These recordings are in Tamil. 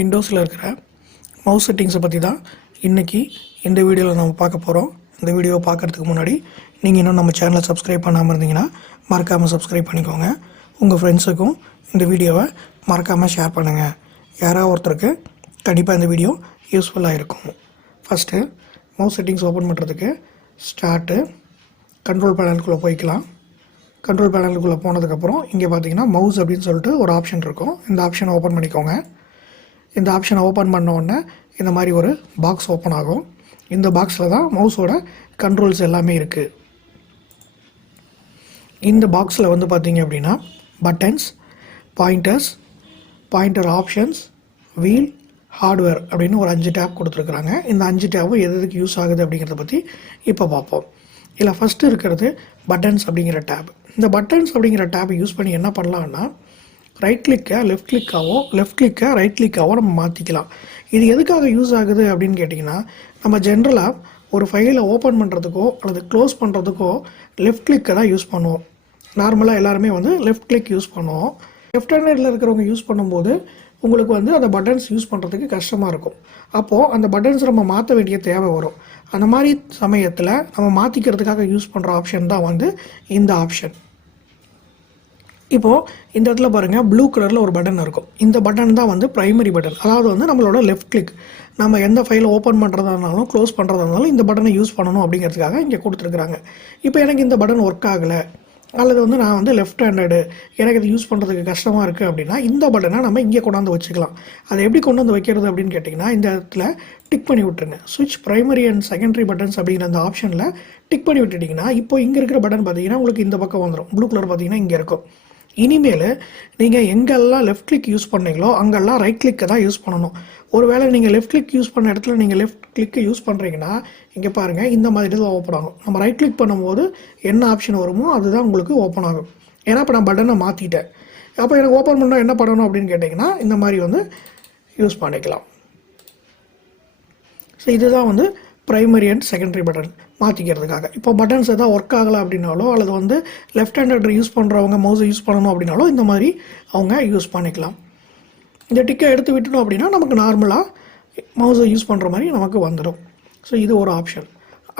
விண்டோஸில் இருக்கிற மவுஸ் செட்டிங்ஸை பற்றி தான் இன்றைக்கி இந்த வீடியோவில் நம்ம பார்க்க போகிறோம். இந்த வீடியோவை பார்க்குறதுக்கு முன்னாடி நீங்கள் இன்னும் நம்ம சேனலை சப்ஸ்கிரைப் பண்ணாமல் இருந்தீங்கன்னா மறக்காமல் சப்ஸ்கிரைப் பண்ணிக்கோங்க. உங்கள் ஃப்ரெண்ட்ஸுக்கும் இந்த வீடியோவை மறக்காமல் ஷேர் பண்ணுங்கள். யாராவது ஒருத்தருக்கு கண்டிப்பாக இந்த வீடியோ யூஸ்ஃபுல்லாக இருக்கும். ஃபஸ்ட்டு மவுஸ் செட்டிங்ஸ் ஓப்பன் பண்ணுறதுக்கு ஸ்டார்ட்டு கண்ட்ரோல் பேனலுக்குள்ளே போய்க்கலாம். கண்ட்ரோல் பேனலுக்குள்ளே போனதுக்கப்புறம் இங்கே பார்த்தீங்கன்னா மவுஸ் அப்படின்னு சொல்லிட்டு ஒரு ஆப்ஷன் இருக்கும். இந்த ஆப்ஷனை ஓப்பன் பண்ணிக்கோங்க. இந்த ஆப்ஷனை ஓப்பன் பண்ண உடனே இந்த மாதிரி ஒரு பாக்ஸ் ஓப்பன் ஆகும். இந்த பாக்ஸில் தான் மவுஸோட கண்ட்ரோல்ஸ் எல்லாமே இருக்குது. இந்த பாக்ஸில் வந்து பார்த்தீங்க அப்படின்னா buttons, pointer options, wheel, hardware அப்படின்னு ஒரு 5 டேப் கொடுத்துருக்குறாங்க. இந்த 5 டேப்பும் எதுக்கு யூஸ் ஆகுது அப்படிங்கிறத பற்றி இப்போ பார்ப்போம். இதில் ஃபஸ்ட்டு இருக்கிறது பட்டன்ஸ் அப்படிங்கிற டேப். இந்த பட்டன்ஸ் அப்படிங்கிற டேப்பை யூஸ் பண்ணி என்ன பண்ணலாம்னா ரைட் கிளிக்கை லெஃப்ட் கிளிக்கை ரைட் கிளிக்காவோ நம்ம மாற்றிக்கலாம். இது எதுக்காக யூஸ் ஆகுது அப்படின்னு கேட்டிங்கன்னா, நம்ம ஜென்ரலாக ஒரு ஃபைலை ஓப்பன் பண்ணுறதுக்கோ அல்லது க்ளோஸ் பண்ணுறதுக்கோ லெஃப்ட் கிளிக்கை தான் யூஸ் பண்ணுவோம். நார்மலாக எல்லாருமே வந்து லெஃப்ட் கிளிக் யூஸ் பண்ணுவோம். லெஃப்ட் ஹேண்டடில் இருக்கிறவங்க யூஸ் பண்ணும்போது உங்களுக்கு வந்து அந்த பட்டன்ஸ் யூஸ் பண்ணுறதுக்கு கஷ்டமாக இருக்கும். அப்போது அந்த பட்டன்ஸ் நம்ம மாற்ற வேண்டிய தேவை வரும். அந்த மாதிரி சமயத்தில் நம்ம மாற்றிக்கிறதுக்காக யூஸ் பண்ணுற ஆப்ஷன் தான் வந்து இந்த ஆப்ஷன். இப்போது இந்த இடத்துல பாருங்கள், ப்ளூ கலரில் ஒரு பட்டன் இருக்கும். இந்த பட்டன் தான் வந்து ப்ரைமரி பட்டன். அதாவது வந்து நம்மளோட லெஃப்ட் கிளிக், நம்ம எந்த ஃபைலை ஓப்பன் பண்ணுறதா இருந்தாலும் க்ளோஸ் பண்ணுறதா இருந்தாலும் இந்த பட்டனை யூஸ் பண்ணணும் அப்படிங்கிறதுக்காக இங்கே கொடுத்துருக்குறாங்க. இப்போ எனக்கு இந்த பட்டன் ஒர்க் ஆகலை அல்லது வந்து நான் வந்து லெஃப்ட் ஹேண்டடு, எனக்கு இது யூஸ் பண்ணுறதுக்கு கஷ்டமாக இருக்குது அப்படின்னா இந்த பட்டனை நம்ம இங்கே கொண்டாந்து வச்சுக்கலாம். அதை எப்படி கொண்டு வந்து வைக்கிறது அப்படின்னு கேட்டிங்கன்னா, இந்த இடத்துல டிக் பண்ணி விட்டுருங்க. ஸ்விட்ச் பிரைமரி அண்ட் செகண்டரி பட்டன்ஸ் அப்படிங்கிற அந்த ஆப்ஷனில் டிக் பண்ணி விட்டுட்டிங்கன்னா இப்போ இங்கே இருக்கிற பட்டன் பார்த்தீங்கன்னா உங்களுக்கு இந்த பக்கம் வந்துடும். ப்ளூ கலர் பார்த்தீங்கன்னா இங்கே இருக்கும். இனிமேல் நீங்கள் எங்கெல்லாம் லெஃப்ட் கிளிக் யூஸ் பண்ணீங்களோ அங்கெல்லாம் ரைட் கிளிக்கை தான் யூஸ் பண்ணணும். ஒருவேளை நீங்கள் லெஃப்ட் கிளிக் யூஸ் பண்ண இடத்துல நீங்கள் லெஃப்ட் கிளிக்கை யூஸ் பண்ணுறீங்கன்னா இங்கே பாருங்கள், இந்த மாதிரி தான் ஓப்பன் ஆகும். நம்ம ரைட் கிளிக் பண்ணும்போது என்ன ஆப்ஷன் வருமோ அதுதான் உங்களுக்கு ஓப்பன் ஆகும். ஏன்னா இப்போ நான் பட்டனை மாற்றிட்டேன். அப்போ எனக்கு ஓப்பன் பண்ணால் என்ன பண்ணணும் அப்படின்னு கேட்டிங்கன்னா இந்த மாதிரி வந்து யூஸ் பண்ணிக்கலாம். ஸோ இதுதான் வந்து ப்ரைமரி அண்ட் செகண்டரி பட்டன் மாற்றிக்கிறதுக்காக. இப்போ பட்டன்ஸ் எதாவது ஒர்க் ஆகலை அப்படின்னாலோ அல்லது வந்து லெஃப்ட் ஹேண்டட் யூஸ் பண்ணுறவங்க மவுஸை யூஸ் பண்ணணும் அப்படின்னாலோ இந்த மாதிரி அவங்க யூஸ் பண்ணிக்கலாம். இந்த டிக்கை எடுத்து விட்டணும் அப்படின்னா நமக்கு நார்மலாக மவுஸை யூஸ் பண்ணுற மாதிரி நமக்கு வந்துடும். ஸோ இது ஒரு ஆப்ஷன்.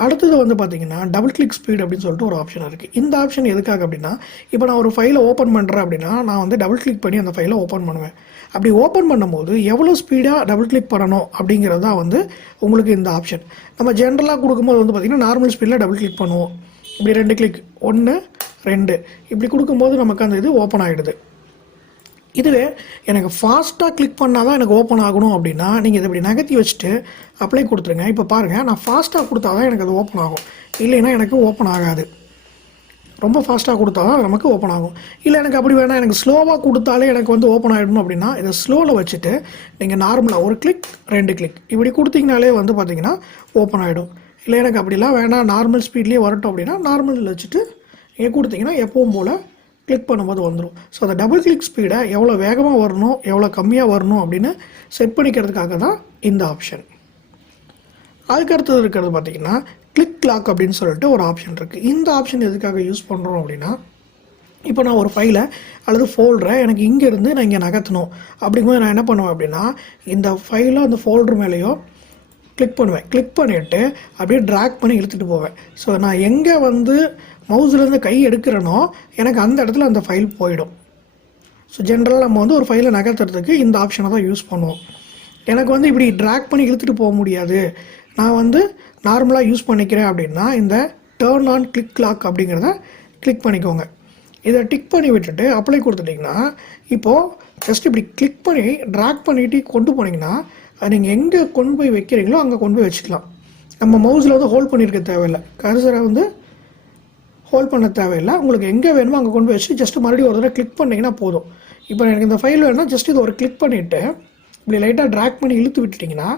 அடுத்தது வந்து பார்த்திங்கன்னா டபுள் கிளிக் ஸ்பீட் அப்படின்னு சொல்லிட்டு ஒரு ஆப்ஷன் இருக்குது. இந்த ஆப்ஷன் எதுக்காக அப்படின்னா, இப்போ நான் ஒரு ஃபைலை ஓப்பன் பண்ணுறேன் அப்படின்னா நான் வந்து டபுள் கிளிக் பண்ணி அந்த ஃபைலை ஓப்பன் பண்ணுவேன். அப்படி ஓப்பன் பண்ணும்போது எவ்வளோ ஸ்பீடாக டபுள் கிளிக் பண்ணணும் அப்படிங்கிறது தான் வந்து உங்களுக்கு இந்த ஆப்ஷன். நம்ம ஜென்ரலாக கொடுக்கும்போது வந்து பார்த்திங்கன்னா நார்மல் ஸ்பீடில் டபுள் கிளிக் பண்ணுவோம். இப்படி 2 கிளிக் 1 2 இப்படி கொடுக்கும்போது நமக்கு அந்த இது ஓப்பன் ஆகிடுது. இதுவே எனக்கு ஃபாஸ்ட்டாக கிளிக் பண்ணால் தான் எனக்கு ஓப்பன் ஆகணும் அப்படின்னா நீங்கள் இதை இப்படி நகர்த்தி வச்சுட்டு அப்ளை கொடுத்துருங்க. இப்போ பாருங்கள், நான் ஃபாஸ்ட்டாக கொடுத்தா தான் எனக்கு அது ஓப்பன் ஆகும், இல்லைன்னா எனக்கு ஓப்பன் ஆகாது. ரொம்ப ஃபாஸ்ட்டாக கொடுத்தா தான் நமக்கு ஓப்பன் ஆகும். இல்லை எனக்கு அப்படி வேணால் எனக்கு ஸ்லோவாக கொடுத்தாலே எனக்கு வந்து ஓப்பன் ஆகிடணும் அப்படின்னா இதை ஸ்லோவில் வச்சுட்டு நீங்கள் நார்மலாக 1 கிளிக் 2 கிளிக் இப்படி கொடுத்தீங்கனாலே வந்து பார்த்திங்கன்னா ஓப்பன் ஆகிடும். இல்லை எனக்கு அப்படிலாம் வேணாம், நார்மல் ஸ்பீட்லேயே வரட்டும் அப்படின்னா நார்மலில் வச்சுட்டு நீங்கள் கொடுத்தீங்கன்னா எப்பவும் போல் கிளிக் பண்ணும்போது வந்துடும். ஸோ அந்த டபுள் கிளிக் ஸ்பீடை எவ்வளோ வேகமாக வரணும் எவ்வளோ கம்மியாக வரணும் அப்படின்னு செட் பண்ணிக்கிறதுக்காக தான் இந்த ஆப்ஷன். அதுக்கடுத்தது இருக்கிறது பார்த்திங்கன்னா கிளிக் லாக் அப்படின்னு சொல்லிட்டு ஒரு ஆப்ஷன் இருக்குது. இந்த ஆப்ஷன் எதுக்காக யூஸ் பண்ணுறோம் அப்படின்னா, இப்போ நான் ஒரு ஃபைலை அல்லது ஃபோல்டரை எனக்கு இங்கேருந்து நான் இங்கே நகர்த்தணும் அப்படிங்கும்போது நான் என்ன பண்ணுவேன் அப்படின்னா இந்த ஃபைலோ அந்த ஃபோல்டர் மேலேயோ கிளிக் பண்ணுவேன். கிளிக் பண்ணிவிட்டு அப்படியே ட்ராக் பண்ணி இழுத்துட்டு போவேன். ஸோ நான் எங்கே வந்து மவுஸ்லேருந்து கை எடுக்கிறேனோ எனக்கு அந்த இடத்துல அந்த ஃபைல் போயிடும். ஸோ ஜென்ரலாக நம்ம வந்து ஒரு ஃபைலை நகர்த்துறதுக்கு இந்த ஆப்ஷனை தான் யூஸ் பண்ணுவோம். எனக்கு வந்து இப்படி ட்ராக் பண்ணி இழுத்துட்டு போக முடியாது, நான் வந்து நார்மலாக யூஸ் பண்ணிக்கிறேன் அப்படின்னா இந்த டர்ன் ஆன் கிளிக் லாக் அப்படிங்கிறத கிளிக் பண்ணிக்கோங்க. இதை டிக் பண்ணி விட்டுட்டு அப்ளை கொடுத்துட்டிங்கன்னா இப்போது ஜஸ்ட் இப்படி கிளிக் பண்ணி ட்ராக் பண்ணிட்டு கொண்டு போனீங்கன்னா அது நீங்கள் எங்கே கொண்டு போய் வைக்கிறீங்களோ அங்கே கொண்டு போய் வச்சுக்கலாம். நம்ம மவுஸில் வந்து ஹோல்ட் பண்ணியிருக்க தேவையில்லை, கர்சரை வந்து ஹோல்ட் பண்ண தேவையில்லை. உங்களுக்கு எங்கே வேணுமோ அங்கே கொண்டு போய் வச்சு ஜஸ்ட் மறுபடியும் ஒரு தடவை கிளிக் பண்ணிங்கன்னா போதும். இப்போ எனக்கு இந்த ஃபைல் வேணும்னா ஜஸ்ட் இது ஒரு கிளிக் பண்ணிவிட்டு இப்படி லைட்டாக ட்ராக் பண்ணி இழுத்து விட்டுட்டிங்கன்னா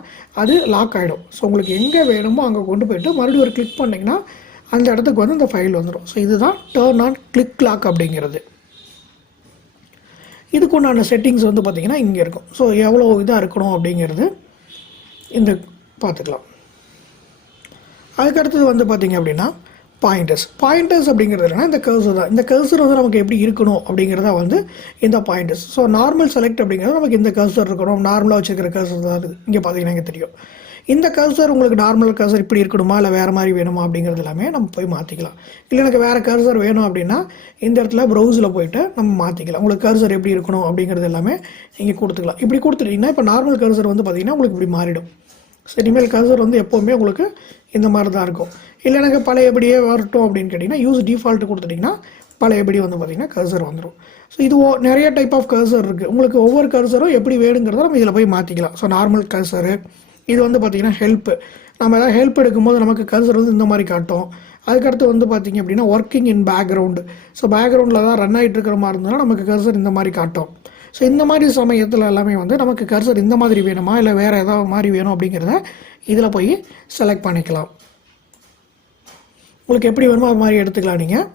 அது லாக் ஆகிடும். ஸோ உங்களுக்கு எங்கே வேணுமோ அங்கே கொண்டு போய்ட்டு மறுபடியும் ஒரு கிளிக் பண்ணிங்கன்னா அந்த இடத்துக்கு வந்து அந்த ஃபைல் வந்துடும். ஸோ இதுதான் டர்ன் ஆன் கிளிக் லாக் அப்படிங்கிறது. இதுக்கு உண்டான செட்டிங்ஸ் வந்து பார்த்திங்கன்னா இங்கே இருக்கும். ஸோ எவ்வளோ இதாக இருக்கணும் அப்படிங்கிறது இந்த பார்த்துக்கலாம். அதுக்கடுத்தது வந்து பார்த்திங்க அப்படின்னா பாயிண்டர்ஸ் அப்படிங்கிறது என்னன்னா இந்த கர்சர் தான். இந்த கர்சர் வந்து நமக்கு எப்படி இருக்கணும் அப்படிங்கிறத வந்து இந்த பாயிண்டர்ஸ். ஸோ நார்மல் செலக்ட் அப்படிங்கிறது நமக்கு இந்த கர்சர் இருக்கணும், நார்மலாக வச்சுருக்கிற கர்சர் தான் இருக்குது. இங்கே பார்த்தீங்கன்னா இங்கே தெரியும். இந்த கர்சர் உங்களுக்கு நார்மல் கர்சர் இப்படி இருக்கணுமா இல்லை வேறு மாதிரி வேணுமா அப்படிங்கிறது எல்லாமே நம்ம போய் மாற்றிக்கலாம். இல்லை எனக்கு வேறு கர்சர் வேணும் அப்படின்னா இந்த இடத்துல ப்ரௌஸில் போய்ட்டு நம்ம மாற்றிக்கலாம். உங்களுக்கு கர்சர் எப்படி இருக்கணும் அப்படிங்கிறது எல்லாமே நீங்கள் கொடுத்துக்கலாம். இப்படி கொடுத்துட்டிங்கன்னா இப்போ நார்மல் கர்சர் வந்து பார்த்திங்கன்னா உங்களுக்கு இப்படி மாறிடும். ஸோ இனிமேல் கர்சர் வந்து எப்போவுமே உங்களுக்கு இந்த மாதிரி தான் இருக்கும். இல்லை எனக்கு பழையபடியே வரட்டும் அப்படின்னு கேட்டிங்கன்னா யூஸ் டிஃபால்ட்டு கொடுத்துட்டிங்கன்னா பழையபடி வந்து பார்த்திங்கன்னா கர்சர் வந்துடும். ஸோ இது நிறைய டைப் ஆஃப் கர்சர் இருக்குது. உங்களுக்கு ஒவ்வொரு கர்சரும் எப்படி வேணுங்கிறத நம்ம இதில் போய் மாற்றிக்கலாம். ஸோ நார்மல் கர்சரு, இது வந்து பார்த்திங்கன்னா ஹெல்ப்பு. நம்ம எதாவது ஹெல்ப் எடுக்கும்போது நமக்கு கர்சர் வந்து இந்த மாதிரி காட்டும். அதுக்கடுத்து வந்து பார்த்திங்க அப்படின்னா ஒர்க்கிங் இன் பேக்ரவுண்டு. ஸோ பேக்ரவுண்டில் தான் ரன் ஆகிட்டு இருக்கிற மாதிரி இருந்ததுன்னா நமக்கு கர்சர் இந்த மாதிரி காட்டும். ஸோ இந்த மாதிரி சமயத்தில் எல்லாமே வந்து நமக்கு கர்சர் இந்த மாதிரி வேணுமா இல்லை வேறு ஏதாவது மாதிரி வேணும் அப்படிங்கிறத இதில் போய் செலக்ட் பண்ணிக்கலாம். உங்களுக்கு எப்படி வேணுமோ அது மாதிரி எடுத்துக்கலாம் நீங்கள்.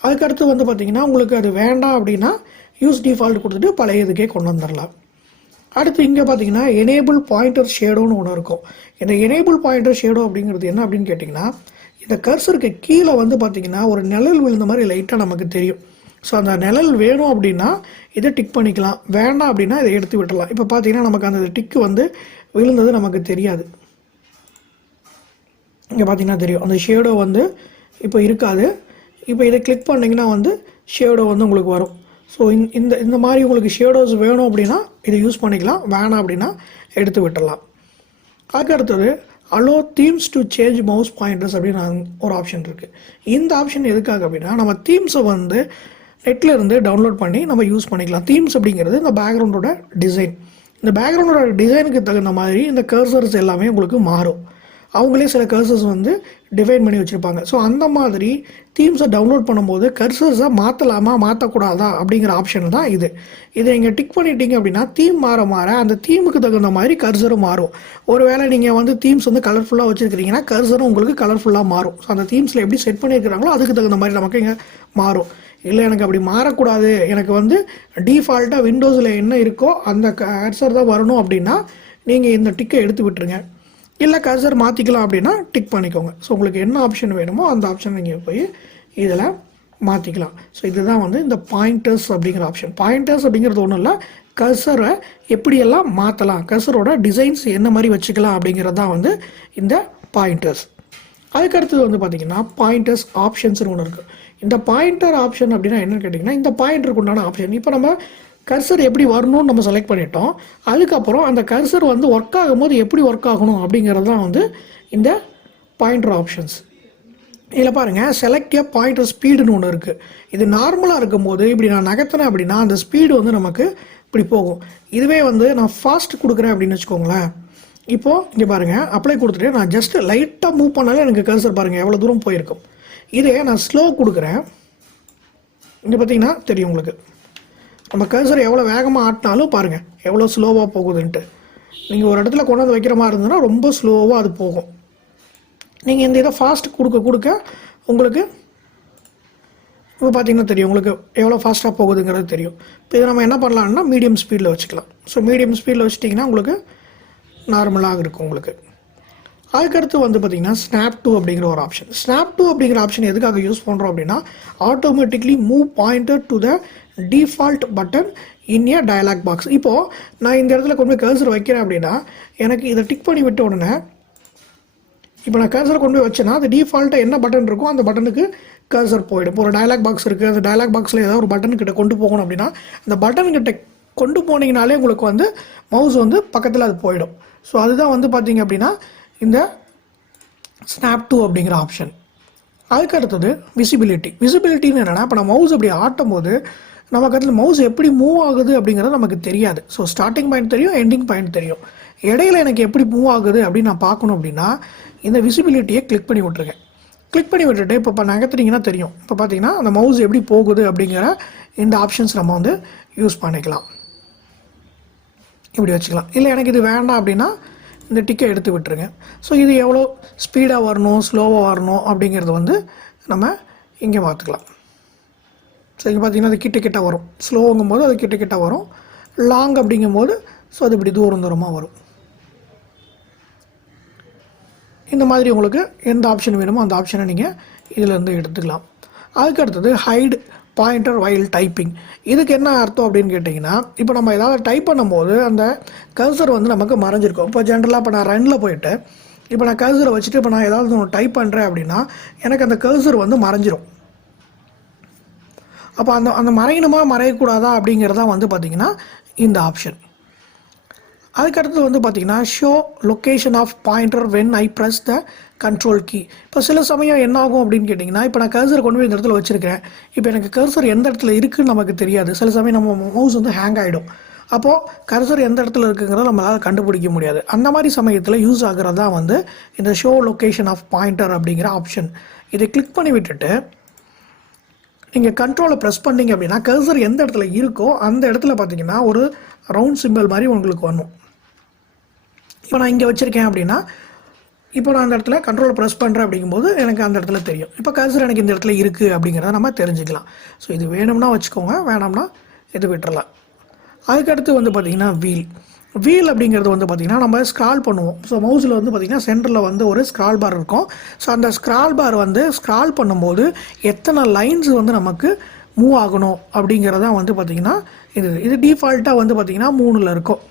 அதுக்கடுத்து வந்து பார்த்திங்கன்னா உங்களுக்கு அது வேண்டாம் அப்படின்னா யூஸ் டிஃபால்ட் கொடுத்துட்டு பழைய இதுக்கே கொண்டு வந்துடலாம். அடுத்து இங்கே பார்த்தீங்கன்னா எனேபிள் பாயிண்டர் ஷேடோன்னு ஒன்று இருக்கும். இந்த எனேபிள் பாயிண்டர் ஷேடோ அப்படிங்கிறது என்ன அப்படின்னு கேட்டிங்கன்னா இந்த கர்சருக்கு கீழே வந்து பார்த்திங்கன்னா ஒரு நிழல் விழுந்த மாதிரி லைட்டாக நமக்கு தெரியும். ஸோ அந்த நிழல் வேணும் அப்படின்னா இதை டிக் பண்ணிக்கலாம், வேண்டாம் அப்படின்னா இதை எடுத்து விட்டுடலாம். இப்போ பார்த்தீங்கன்னா நமக்கு அந்த டிக்கு வந்து விழுந்தது நமக்கு தெரியாது. இங்கே பார்த்தீங்கன்னா தெரியும் அந்த ஷேடோ வந்து இப்போ இருக்காது. இப்போ இதை கிளிக் பண்ணிங்கன்னா வந்து ஷேடோ வந்து உங்களுக்கு வரும். ஸோ இந்த மாதிரி உங்களுக்கு ஷேடோஸ் வேணும் அப்படின்னா இதை யூஸ் பண்ணிக்கலாம், வேணாம் அப்படின்னா எடுத்து விட்டுடலாம். அதுக்கு அடுத்தது allow themes to change mouse pointers அப்படின்னு ஒரு ஆப்ஷன் இருக்குது. இந்த ஆப்ஷன் எதுக்காக அப்படின்னா நம்ம தீம்ஸை வந்து நெட்டில் இருந்து டவுன்லோட் பண்ணி நம்ம யூஸ் பண்ணிக்கலாம். தீம்ஸ் அப்படிங்கிறது இந்த பேக்ரவுண்டோட டிசைன். இந்த பேக்ரவுண்டோட டிசைனுக்கு தகுந்த மாதிரி இந்த கர்சர்ஸ் எல்லாமே உங்களுக்கு மாறும். அவங்களே சில கர்சர்ஸ் வந்து டிஃபைன் பண்ணி வச்சுருப்பாங்க. ஸோ அந்த மாதிரி தீம்ஸை டவுன்லோட் பண்ணும்போது கர்சர்ஸை மாற்றலாமா மாற்றக்கூடாதா அப்படிங்கிற ஆப்ஷன் தான் இது. இதை நீங்கள் டிக் பண்ணிட்டீங்க அப்படின்னா தீம் மாற அந்த தீமுக்கு தகுந்த மாதிரி கர்சரும் மாறும். ஒருவேளை நீங்கள் வந்து தீம்ஸ் வந்து கலர்ஃபுல்லாக வச்சுருக்கிறீங்கன்னா கர்சரும் உங்களுக்கு கலர்ஃபுல்லாக மாறும். ஸோ அந்த தீம்ஸில் எப்படி செட் பண்ணியிருக்கிறாங்களோ அதுக்கு தகுந்த மாதிரி நமக்கு இங்கே மாறும். இல்லை எனக்கு அப்படி மாறக்கூடாது, எனக்கு வந்து டிஃபால்ட்டாக விண்டோஸில் என்ன இருக்கோ அந்த கர்சர் தான் வரணும் அப்படின்னா நீங்கள் இந்த டிக்கை எடுத்து விட்டுருங்க. இல்லை கர்சர் மாற்றிக்கலாம் அப்படின்னா டிக் பண்ணிக்கோங்க. ஸோ உங்களுக்கு என்ன ஆப்ஷன் வேணுமோ அந்த ஆப்ஷன் நீங்கள் போய் இதில் மாற்றிக்கலாம். ஸோ இதுதான் வந்து இந்த பாயிண்டர்ஸ் அப்படிங்கிற ஆப்ஷன். பாயிண்டர்ஸ் அப்படிங்கிறது ஒன்றும் இல்லை, கர்சரை எப்படியெல்லாம் மாற்றலாம், கர்சரோட டிசைன்ஸ் என்ன மாதிரி வச்சுக்கலாம் அப்படிங்கிறது தான் வந்து இந்த பாயிண்டர்ஸ். அதுக்கடுத்தது வந்து பார்த்திங்கன்னா பாயிண்டர்ஸ் ஆப்ஷன்ஸ்னு ஒன்று இருக்குது. இந்த பாயிண்டர் ஆப்ஷன் அப்படின்னா என்னென்னு கேட்டிங்கன்னா இந்த பாயிண்டருக்கு உண்டான ஆப்ஷன். இப்போ நம்ம கர்சர் எப்படி வரணும்னு நம்ம செலக்ட் பண்ணிட்டோம். அதுக்கப்புறம் அந்த கர்சர் வந்து ஒர்க் ஆகும்போது எப்படி ஒர்க் ஆகணும் அப்படிங்கிறது தான் வந்து இந்த பாயிண்டர் ஆப்ஷன்ஸ். இதில் பாருங்கள் செலக்ட் எ பாயிண்டர் ஸ்பீடுன்னு ஒன்று இருக்குது. இது நார்மலாக இருக்கும்போது இப்படி நான் நகர்த்தினேன் அப்படின்னா அந்த ஸ்பீடு வந்து நமக்கு இப்படி போகும். இதுவே வந்து நான் ஃபாஸ்ட் கொடுக்குறேன் அப்படின்னு வச்சுக்கோங்களேன். இப்போது இங்கே பாருங்கள் அப்ளை கொடுத்துட்டு நான் ஜஸ்ட் லைட்டாக மூவ் பண்ணாலே எனக்கு கர்சர் பாருங்கள் எவ்வளோ தூரம் போயிருக்கும். இதே நான் ஸ்லோ கொடுக்குறேன், இங்கே பார்த்தீங்கன்னா தெரியும் உங்களுக்கு நம்ம கர்சர் எவ்வளோ வேகமாக ஆட்டினாலும் பாருங்கள் எவ்வளோ ஸ்லோவாக போகுதுன்ட்டு. நீங்கள் ஒரு இடத்துல கொண்டு வந்து வைக்கிற மாதிரி இருந்ததுன்னா ரொம்ப ஸ்லோவாக அது போகும். நீங்கள் இந்த இதை ஃபாஸ்ட் கொடுக்க உங்களுக்கு இப்போ பார்த்தீங்கன்னா தெரியும் உங்களுக்கு எவ்வளோ ஃபாஸ்ட்டாக போகுதுங்கிறது தெரியும். இப்போ இதை நம்ம என்ன பண்ணலாம்னா மீடியம் ஸ்பீடில் வச்சுக்கலாம். ஸோ மீடியம் ஸ்பீடில் வச்சுட்டிங்கன்னா உங்களுக்கு நார்மலாக இருக்கும் உங்களுக்கு. அதுக்கடுத்து வந்து பார்த்திங்கன்னா ஸ்னாப் டூ அப்படிங்கிற ஒரு ஆப்ஷன். ஸ்னாப் டூ அப்படிங்கிற ஆப்ஷன் எதுக்காக யூஸ் பண்ணுறோம் அப்படின்னா automatically move pointer to the default button in A dialog box. இப்போது நான் இந்த இடத்துல கொண்டு போய் கர்சர் வைக்கிறேன் அப்படின்னா எனக்கு இதை டிக் பண்ணி விட்ட உடனே இப்போ நான் கர்சரை கொண்டு போய் வச்சேன்னா அது டிஃபால்ட்டாக என்ன பட்டன் இருக்கோ அந்த பட்டனுக்கு கர்சர் போயிடும். இப்போ ஒரு டயலாக் பாக்ஸ் இருக்குது, அந்த டயலாக் பாக்ஸில் ஏதாவது ஒரு பட்டன் கிட்ட கொண்டு போகணும் அப்படின்னா அந்த பட்டன் கிட்ட கொண்டு போனீங்கனாலே உங்களுக்கு வந்து மவுஸ் வந்து பக்கத்தில் அது போயிடும். ஸோ அதுதான் வந்து பார்த்திங்க அப்படின்னா இந்த ஸ்னாப் டூ அப்படிங்கிற ஆப்ஷன். அதுக்கு அடுத்தது விசிபிலிட்டின்னு என்னென்னா இப்போ நான் மவுஸ் அப்படி ஆட்டும் போது நமக்கு அதில் மவுஸ் எப்படி மூவ் ஆகுது அப்படிங்கிறது நமக்கு தெரியாது. ஸோ ஸ்டார்டிங் பாயிண்ட் தெரியும், எண்டிங் பாயிண்ட் தெரியும். இடையில எனக்கு எப்படி மூவ் ஆகுது அப்படின்னு நான் பார்க்கணும் அப்படின்னா இந்த விசிபிலிட்டியை கிளிக் பண்ணி விட்ருங்க. கிளிக் பண்ணி விட்டுட்டு இப்போ நகர்த்துனீங்கன்னா தெரியும். இப்போ பார்த்தீங்கன்னா அந்த மவுஸ் எப்படி போகுது அப்படிங்கிற இந்த ஆப்ஷன்ஸ் நம்ம வந்து யூஸ் பண்ணிக்கலாம். இப்படி வச்சுக்கலாம். இல்லை எனக்கு இது வேண்டாம் அப்படின்னா இந்த டிக்கை எடுத்து விட்டுருங்க. ஸோ இது எவ்வளோ ஸ்பீடாக வரணும் ஸ்லோவாக வரணும் அப்படிங்கிறது வந்து நம்ம இங்கே பார்த்துக்கலாம். ஸோ இங்கே பார்த்திங்கன்னா அது கிட்ட வரும். ஸ்லோங்கும் போது அது கிட்ட வரும், லாங் அப்படிங்கும்போது ஸோ அது இப்படி தூரமாக வரும். இந்த மாதிரி உங்களுக்கு எந்த ஆப்ஷன் வேணுமோ அந்த ஆப்ஷனை நீங்கள் இதிலேருந்து எடுத்துக்கலாம். அதுக்கு அடுத்தது ஹைட் பாயிண்டர் வைல் டைப்பிங். இதுக்கு என்ன அர்த்தம் அப்படின்னு கேட்டிங்கன்னா, இப்போ நம்ம ஏதாவது டைப் பண்ணும்போது அந்த கர்சர் வந்து நமக்கு மறைஞ்சிருக்கும். இப்போ ஜென்ரலாக இப்போ நான் ரன்னில் போயிட்டு இப்போ நான் கர்சரை வச்சுட்டு இப்போ நான் ஏதாவது ஒன்று டைப் பண்ணுறேன் அப்படின்னா எனக்கு அந்த கர்சர் வந்து மறைஞ்சிரும். அப்போ அந்த மறையணுமா மறையக்கூடாதா அப்படிங்கிறதான் வந்து பார்த்திங்கன்னா இந்த ஆப்ஷன். அதுக்கடுத்து வந்து பார்த்திங்கன்னா show location of pointer when I press the control key. இப்போ சில சமயம் என்ன ஆகும் அப்படின்னு கேட்டிங்கன்னா, இப்போ நான் கர்சர் கொண்டு போய் இந்த இடத்துல வச்சுருக்கேன். இப்போ எனக்கு கர்சர் எந்த இடத்துல இருக்குதுன்னு நமக்கு தெரியாது. சில சமயம் நம்ம மவுஸ் வந்து ஹேங் ஆகிடும். அப்போது கர்சர் எந்த இடத்துல இருக்குங்கிறத நம்மளால் கண்டுபிடிக்க முடியாது. அந்த மாதிரி சமயத்தில் யூஸ் ஆகிறதா வந்து இந்த ஷோ லொக்கேஷன் ஆஃப் பாயிண்டர் அப்படிங்கிற ஆப்ஷன். இதை கிளிக் பண்ணி விட்டுட்டு நீங்கள் கண்ட்ரோலை ப்ரெஸ் பண்ணிங்க அப்படின்னா கர்சர் எந்த இடத்துல இருக்கோ அந்த இடத்துல பார்த்தீங்கன்னா ஒரு ரவுண்ட் சிம்பிள் மாதிரி உங்களுக்கு வரணும். இப்போ நான் இங்கே வச்சுருக்கேன் அப்படின்னா இப்போ நான் அந்த இடத்துல கண்ட்ரோலை ப்ரெஸ் பண்ணுறேன் அப்படிங்கும்போது எனக்கு அந்த இடத்துல தெரியும். இப்போ கர்சர் எனக்கு இந்த இடத்துல இருக்குது அப்படிங்கிறத நம்ம தெரிஞ்சுக்கலாம். ஸோ இது வேணும்னா வச்சுக்கோங்க, வேணாம்னா இது விட்டுறலாம். அதுக்கடுத்து வந்து பார்த்திங்கன்னா வீல் அப்படிங்கிறது வந்து பார்த்திங்கன்னா நம்ம ஸ்க்ரால் பண்ணுவோம். ஸோ மவுஸில் வந்து பார்த்திங்கன்னா சென்டரில் வந்து ஒரு ஸ்க்ரால் பார் இருக்கும். ஸோ அந்த ஸ்க்ரால் பார் வந்து ஸ்க்ரால் பண்ணும்போது எத்தனை லைன்ஸ் வந்து நமக்கு மூவ் ஆகணும் அப்படிங்கிறதான் வந்து பார்த்திங்கன்னா இது டிஃபால்ட்டாக வந்து பார்த்திங்கன்னா 3ல் இருக்கும்.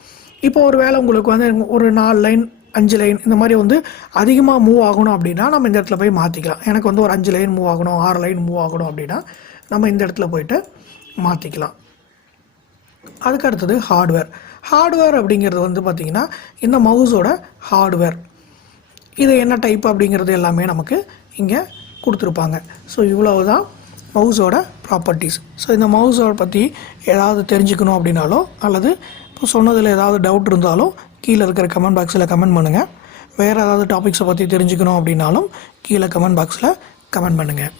இப்போ ஒரு வேளை உங்களுக்கு வந்து ஒரு 4 லைன் 5 லைன் இந்த மாதிரி வந்து அதிகமாக மூவ் ஆகணும் அப்படின்னா நம்ம இந்த இடத்துல போய் மாற்றிக்கலாம். எனக்கு வந்து ஒரு 5 லைன் மூவ் ஆகணும், 6 லைன் மூவ் ஆகணும் அப்படின்னா நம்ம இந்த இடத்துல போய்ட்டு மாற்றிக்கலாம். அதுக்கு அடுத்தது ஹார்ட்வேர் அப்படிங்கிறது வந்து பார்த்திங்கன்னா இந்த மவுஸோட ஹார்ட்வேர். இது என்ன டைப் அப்படிங்கிறது எல்லாமே நமக்கு இங்கே கொடுத்துருப்பாங்க. ஸோ இவ்வளவு தான் மவுஸோட ப்ராப்பர்ட்டிஸ். ஸோ இந்த மவுஸோட பற்றி ஏதாவது தெரிஞ்சுக்கணும் அப்படின்னாலோ அல்லது இப்போ சொன்னதில் ஏதாவது டவுட் இருந்தாலும் கீழே இருக்கிற கமெண்ட் பாக்ஸில் கமெண்ட் பண்ணுங்கள். வேறு ஏதாவது டாபிக்ஸை பற்றி தெரிஞ்சுக்கணும் அப்படின்னாலும் கீழே கமெண்ட் பாக்ஸில் கமெண்ட் பண்ணுங்கள்.